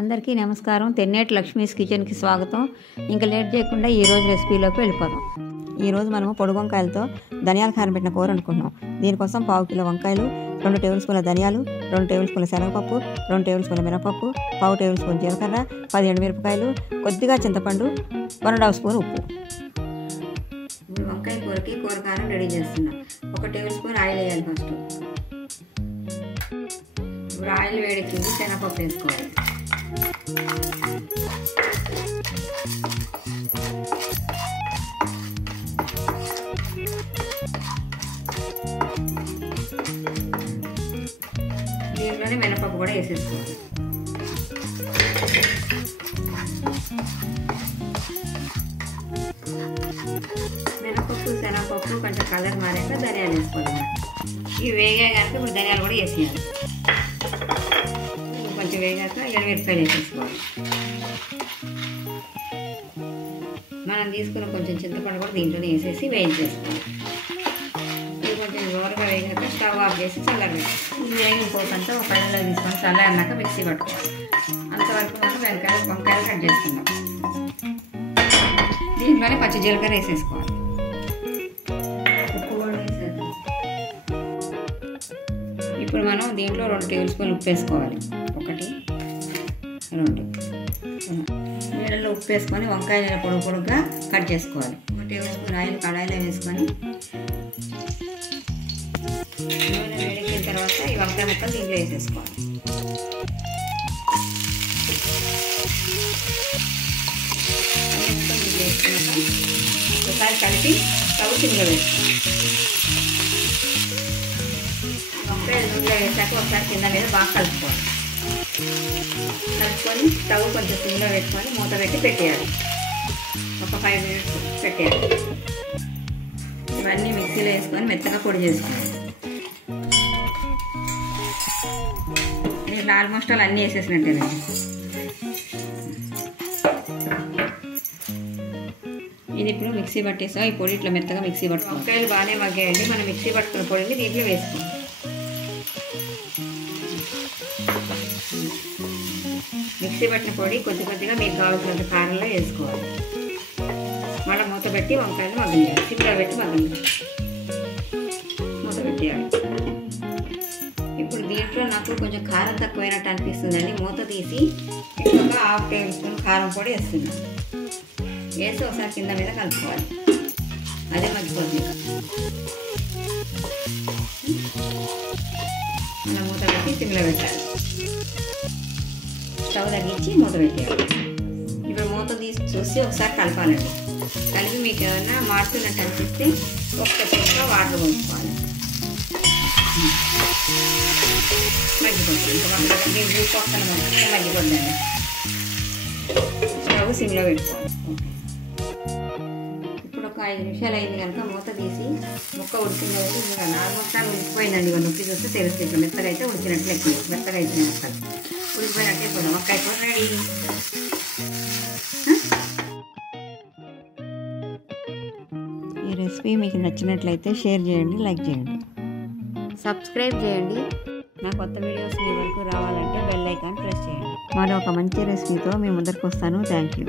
అందరికీ నమస్కారం. తెన్నేటి లక్ష్మీస్ కిచెన్కి స్వాగతం. ఇంకా లేట్ చేయకుండా ఈరోజు రెసిపీలోకి వెళ్ళిపోదాం. ఈరోజు మనము పొడి వంకాయలతో ధనియాల కారం పెట్టిన కూర అనుకుంటున్నాం. దీనికోసం 1/2 కిలో వంకాయలు, 2 టేబుల్ స్పూన్ల ధనియాలు, 2 టేబుల్ స్పూన్ల శనగపప్పు, 2 టేబుల్ స్పూన్ల మినపప్పు, 1/2 టేబుల్ స్పూన్ జీలకర్ర, 15 మిరపకాయలు, కొద్దిగా చింతపండు, 1.5 స్పూన్ ఉప్పు. ఇప్పుడు వంకాయ కూరకి కూర కారం రెడీ చేస్తున్నాం. 1 టేబుల్ స్పూన్ ఆయిల్ వేయాలి. ఫస్ట్ ఇప్పుడు ఆయిల్ వేడెక్కింది, శనగపప్పు వేసుకోవాలి. దీంట్లోనే మినపప్పు కూడా వేసేసుకోవాలి. మినపప్పు శనగపప్పు కొంచెం కలర్ మారాక ధనియాలు వేసుకోవాలి. ఇవి వేగాక ఇప్పుడు ధనియాలు కూడా వేసేయాలి. కొంచెం వేగాక ఎండుమిరపకాయలు వేసేసుకోవాలి. మనం తీసుకున్న కొంచెం చింతపండు కూడా దీంట్లోనే వేసేసి వేయించేసుకోవాలి. ఇది కొంచెం దూరగా వేగాక స్టవ్ ఆఫ్ చేసి చల్లారబెట్టాలి. ఇది వేగిన పోసంతా ఒక కళ్ళలో తీసుకొని చల్లారినాక మిక్సీ పట్టుకోవాలి. అంతవరకు మనం వంకాయలు కట్ చేసుకుందాం. దీంట్లోనే పచ్చి జీలకర్ర వేసేసుకోవాలి. ఉప్పు కూడా వేసేద్దాం. ఇప్పుడు మనం దీంట్లో 2 టేబుల్ స్పూన్లు ఉప్పు వేసుకోవాలి. 1 2 నీళ్ళలో ఉప్పు వేసుకొని వంకాయలు పొడుగు పొడుగుగా కట్ చేసుకోవాలి. 1 టేబుల్ స్పూన్ ఆయిల్ కడాయిలో వేసుకొని నూనె వేడెక్కిన తర్వాత ఈ వంకాయ ముక్కలు దీంట్లో వేసేసుకోవాలి. వేసుకున్నాక ఒకసారి కలిపి స్టవ్ సిమ్లో వేసుకోవాలి. వంకాయలు నూనెలో వేసాక ఒకసారి కింద మీద బాగా కలుపుకోవాలి. కలుపుకొని స్టవ్ కొంచెం సిమ్లో పెట్టుకొని మూత పెట్టి పెట్టేయాలి. ఒక 5 మినిట్స్ పెట్టేయాలి. ఇవన్నీ మిక్సీలో వేసుకొని మెత్తగా పొడి చేసుకోవాలి. నేను ఆల్మోస్ట్ అన్నీ వేసేసినట్టేనండి. ఇది ఇప్పుడు మిక్సీ పట్టేసాం. ఈ పొడి ఇట్లా మెత్తగా మిక్సీ పట్టుకోవాలి. వంకాయలు బాగానే మగ్గాయండి. మనం మిక్సీ పట్టుకున్న పొడిని దీంట్లో వేసుకోవాలి. మిక్సీ పట్టిన పొడి కొద్ది కొద్దిగా మీకు కావాల్సినంత కారంలో వేసుకోవాలి. మళ్ళీ మూత పెట్టి వంకాయలు మగ్గనియాలి. సిమ్లో పెట్టి మగ్గనియాలి. మూత పెట్టేయాలి. ఇప్పుడు దీంట్లో నాకు కొంచెం కారం తక్కువైనట్టు అనిపిస్తుందండి. మూత తీసి ఒక 1/2 టేబుల్ స్పూన్ కారం పొడి వేస్తున్నాను. వేసి ఒకసారి కింద మీద కలుపుకోవాలి. అదే మగ్గిపోతుంది. అలా మూత పెట్టి సిమ్లో పెట్టాలి. స్టవ్ తగ్గించి మూత పెట్టేయాలి. ఇప్పుడు మూత తీసి చూసి ఒకసారి కలపాలండి. కలిపి మీకు ఏమైనా మారుతున్నట్టు అనిపిస్తే ఒక్క చెక్క వాటర్ పోసుకోవాలి. మగ్గిపోతుంది. ఇంకా పక్కన మగ్గిపోద్దండి. స్టవ్ సిమ్లో పెట్టుకోవాలి. ఇప్పుడు ఒక 5 నిమిషాలు అయింది కనుక మూత తీసి ముక్క ఉడికిందో ఆల్మోస్ట్ ఉడికిపోయిందండి. నొక్కి చూస్తే తెలుస్తుంది. ఇట్లా మెత్తగా అయితే ఉడికినట్లు ఎక్కువ మెత్తగా అయితే ముక్కలు ఉడికిపోయినట్టే పోదాం. వంకాయ కూర రెడీ. ఈ రెసిపీ మీకు నచ్చినట్లయితే షేర్ చేయండి, లైక్ చేయండి, సబ్స్క్రైబ్ చేయండి. నా కొత్త వీడియోస్ మీ వరకు రావాలంటే బెల్ ఐకాన్ ప్రెస్ చేయండి. మరొక మంచి రెసిపీతో మీ ముందరికి వస్తాను. Thank you.